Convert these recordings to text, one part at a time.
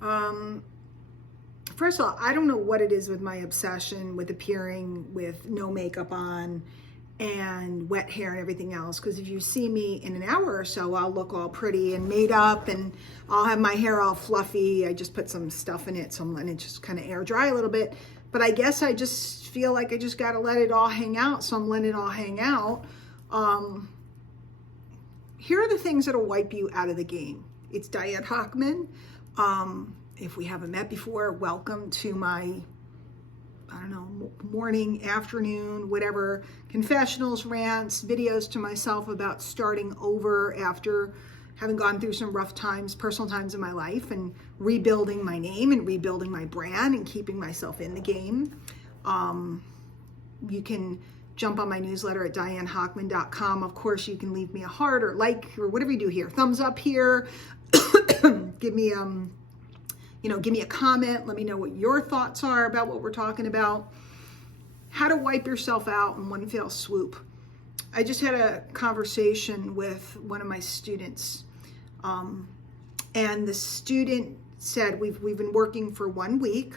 First of all, I don't know what it is with my obsession with appearing with no makeup on and wet hair and everything else. Because if you see me in an hour or so, I'll look all pretty and made up and I'll have my hair all fluffy. I just put some stuff in it, so I'm letting it just kind of air dry a little bit. But I guess I just feel like I just got to let it all hang out. So I'm letting it all hang out. Here are the things that'll wipe you out of the game. It's Diane Hochman. If we haven't met before, welcome to my, I don't know, morning, afternoon, whatever, confessionals, rants, videos to myself about starting over after having gone through some rough times, personal times in my life, and rebuilding my name and rebuilding my brand and keeping myself in the game. You can jump on my newsletter at dianehochman.com. Of course, you can leave me a heart or like or whatever you do here. Thumbs up here. Give me give me a comment. Let me know what your thoughts are about what we're talking about. How to wipe yourself out in one fell swoop. I just had a conversation with one of my students, and the student said we've been working for 1 week.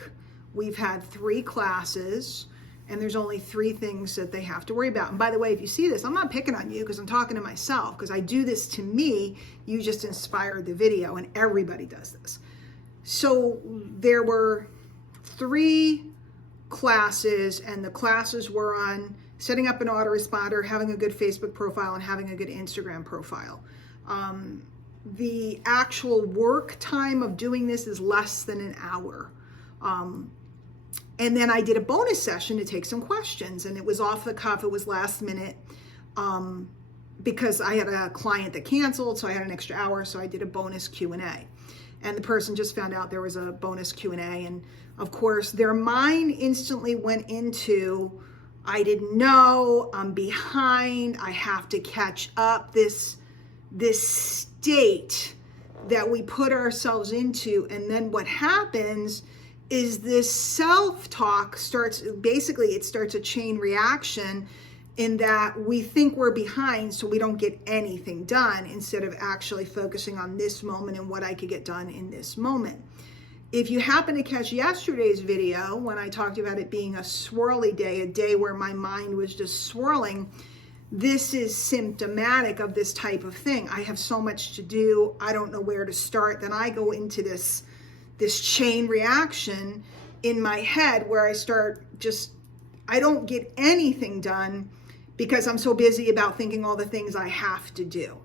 We've had 3 classes, and there's only 3 things that they have to worry about. And by the way, if you see this, I'm not picking on you because I'm talking to myself, because I do this to me. You just inspired the video, and everybody does this. So there were 3 classes, and the classes were on setting up an autoresponder, having a good Facebook profile, and having a good Instagram profile. The actual work time of doing this is less than an hour. And then I did a bonus session to take some questions, and it was off the cuff. It was last minute because I had a client that canceled, so I had an extra hour, so I did a bonus Q&A. And the person just found out there was a bonus Q&A. And of course, their mind instantly went into, I didn't know, I'm behind, I have to catch up. This state that we put ourselves into. And then what happens is this self-talk starts a chain reaction in that we think we're behind, so we don't get anything done, instead of actually focusing on this moment and what I could get done in this moment. If you happen to catch yesterday's video, when I talked about it being a swirly day, a day where my mind was just swirling, this is symptomatic of this type of thing. I have so much to do, I don't know where to start. Then I go into this chain reaction in my head where I don't get anything done because I'm so busy about thinking all the things I have to do.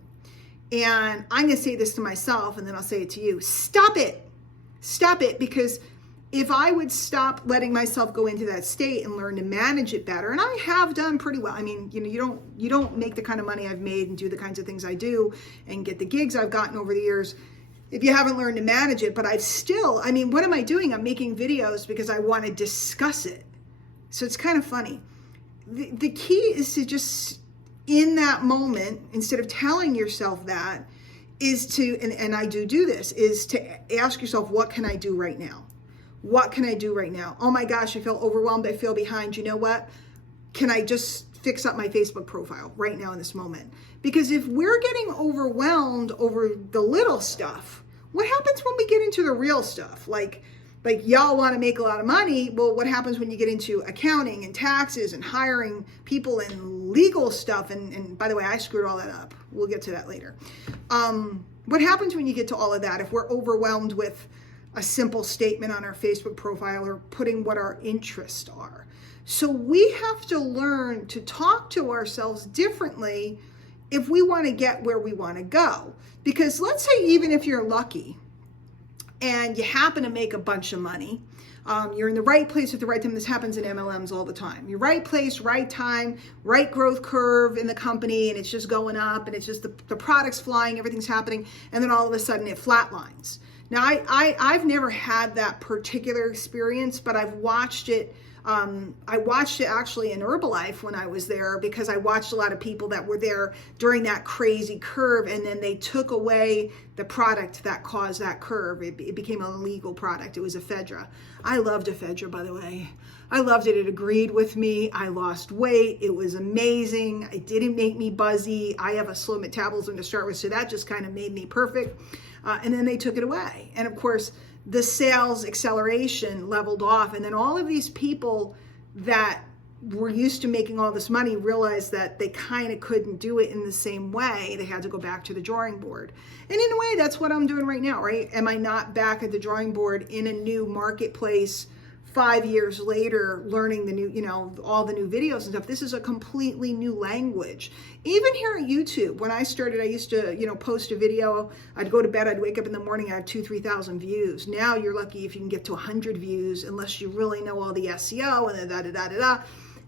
And I'm going to say this to myself, and then I'll say it to you. Stop it. Stop it. Because if I would stop letting myself go into that state and learn to manage it better, and I have done pretty well. I mean, you don't make the kind of money I've made and do the kinds of things I do and get the gigs I've gotten over the years if you haven't learned to manage it. But what am I doing? I'm making videos because I want to discuss it. So it's kind of funny. The key is to just, in that moment, instead of telling yourself that, is to, and I do this, is to ask yourself, what can I do right now? What can I do right now? Oh my gosh, I feel overwhelmed. I feel behind. You know what? Can I just fix up my Facebook profile right now in this moment? Because if we're getting overwhelmed over the little stuff, what happens when we get into the real stuff? Like y'all want to make a lot of money. Well, what happens when you get into accounting and taxes and hiring people and legal stuff? And by the way, I screwed all that up. We'll get to that later. What happens when you get to all of that if we're overwhelmed with a simple statement on our Facebook profile or putting what our interests are? So we have to learn to talk to ourselves differently if we want to get where we want to go. Because let's say even if you're lucky, and you happen to make a bunch of money, you're in the right place at the right time. This happens in MLMs all the time. Your right place, right time, right growth curve in the company, and it's just going up, and it's just the product's flying, everything's happening, and then all of a sudden it flatlines. Now, I've never had that particular experience, but I've watched it. I watched it actually in Herbalife when I was there, because I watched a lot of people that were there during that crazy curve, and then they took away the product that caused that curve. It became a legal product. It was ephedra. I loved ephedra, by the way. I loved it. It agreed with me. I lost weight. It was amazing. It didn't make me buzzy. I have a slow metabolism to start with, so that just kind of made me perfect. And then they took it away. And of course, the sales acceleration leveled off. And then all of these people that were used to making all this money realized that they kind of couldn't do it in the same way. They had to go back to the drawing board. And in a way, that's what I'm doing right now, right? Am I not back at the drawing board in a new marketplace 5 years later, learning the new, all the new videos and stuff? This is a completely new language. Even here at YouTube, when I started, I used to, post a video. I'd go to bed, I'd wake up in the morning, I had 2,000-3,000 views. Now you're lucky if you can get to 100 views, unless you really know all the SEO and the da-da-da-da-da.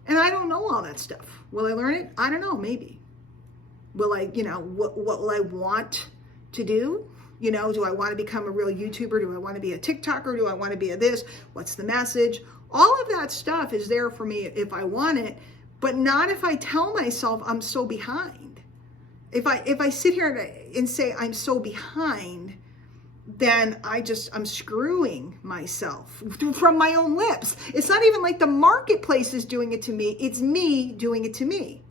And I don't know all that stuff. Will I learn it? I don't know, maybe. Will I, what will I want to do? Do I want to become a real YouTuber? Do I want to be a TikToker? Do I want to be a this? What's the message? All of that stuff is there for me if I want it, but not if I tell myself I'm so behind. If I sit here and say I'm so behind, then I'm screwing myself from my own lips. It's not even like the marketplace is doing it to me. It's me doing it to me.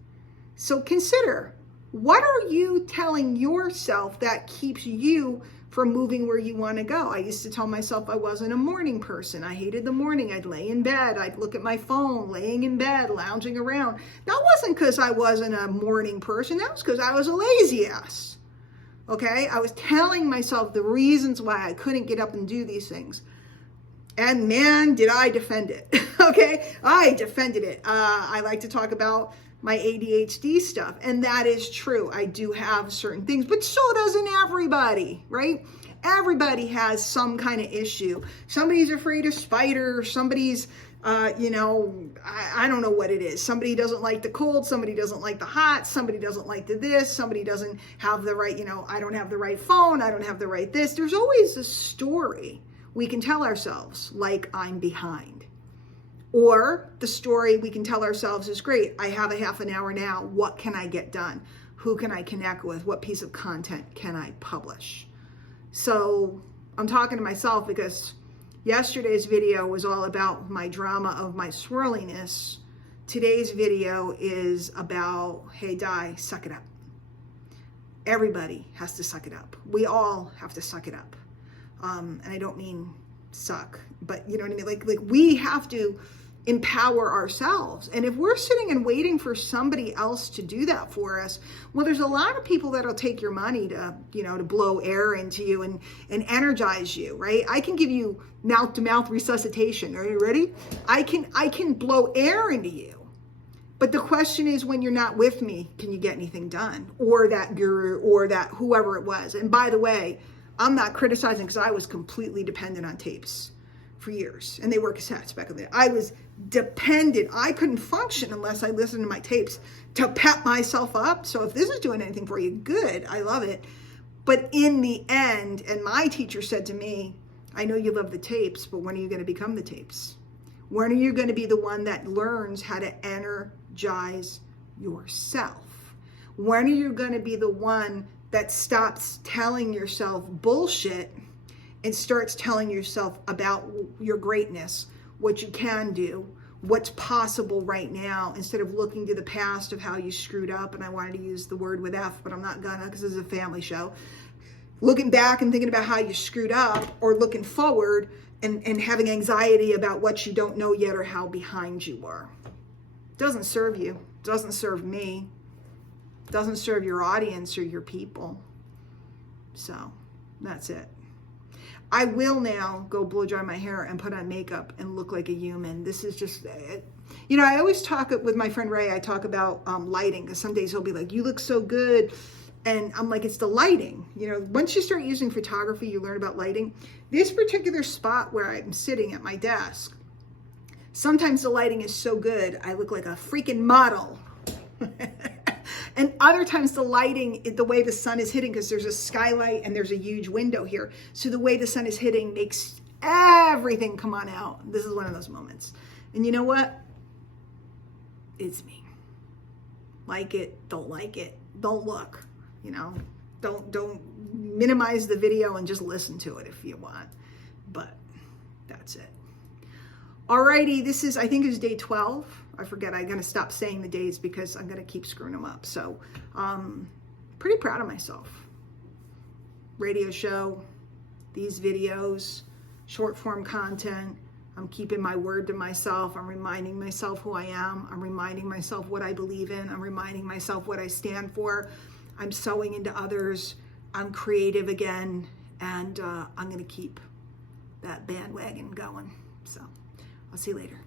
So consider, what are you telling yourself that keeps you from moving where you want to go? I used to tell myself I wasn't a morning person. I hated the morning. I'd lay in bed. I'd look at my phone, laying in bed, lounging around. That wasn't because I wasn't a morning person. That was because I was a lazy ass. Okay, I was telling myself the reasons why I couldn't get up and do these things. And man, did I defend it. Okay, I defended it. I like to talk about my ADHD stuff, and that is true. I do have certain things, but so doesn't everybody, right? Everybody has some kind of issue. Somebody's afraid of spiders. Somebody's I don't know what it is. Somebody doesn't like the cold. Somebody doesn't like the hot. Somebody doesn't like the this. Somebody doesn't have the right, I don't have the right phone. I don't have the right this. There's always a story we can tell ourselves, like I'm behind. Or the story we can tell ourselves is, great, I have a half an hour now. What can I get done? Who can I connect with? What piece of content can I publish? So I'm talking to myself because yesterday's video was all about my drama of my swirliness. Today's video is about, hey, Di, suck it up. Everybody has to suck it up. We all have to suck it up. And I don't mean suck, but you know what I mean? Like we have to empower ourselves. And if we're sitting and waiting for somebody else to do that for us, well, there's a lot of people that'll take your money to, to blow air into you and energize you, right? I can give you mouth-to-mouth resuscitation. Are you ready? I can blow air into you. But the question is, when you're not with me, can you get anything done? Or that guru, or that whoever it was. And by the way, I'm not criticizing, because I was completely dependent on tapes for years, and they were cassettes back in the day. I was dependent. I couldn't function unless I listened to my tapes to pep myself up. So if this is doing anything for you, good. I love it. But in the end, and my teacher said to me, I know you love the tapes, but when are you going to become the tapes? When are you going to be the one that learns how to energize yourself? When are you going to be the one that stops telling yourself bullshit and starts telling yourself about your greatness, what you can do, what's possible right now, instead of looking to the past of how you screwed up? And I wanted to use the word with F, but I'm not gonna, because this is a family show. Looking back and thinking about how you screwed up, or looking forward and having anxiety about what you don't know yet or how behind you are. Doesn't serve you, doesn't serve me, doesn't serve your audience or your people. So that's it. I will now go blow dry my hair and put on makeup and look like a human. This is just, I always talk with my friend Ray, I talk about lighting, because some days he'll be like, you look so good. And I'm like, it's the lighting. Once you start using photography, you learn about lighting. This particular spot where I'm sitting at my desk, sometimes the lighting is so good, I look like a freaking model. And other times the lighting, the way the sun is hitting, because there's a skylight and there's a huge window here. So the way the sun is hitting makes everything come on out. This is one of those moments. And you know what? It's me. Like it, don't like it, don't look, don't minimize the video and just listen to it if you want. But that's it. Alrighty, this is, I think it's day 12. I forget, I'm going to stop saying the days because I'm going to keep screwing them up. So, pretty proud of myself. Radio show, these videos, short form content. I'm keeping my word to myself. I'm reminding myself who I am. I'm reminding myself what I believe in. I'm reminding myself what I stand for. I'm sewing into others. I'm creative again. And I'm going to keep that bandwagon going. So I'll see you later.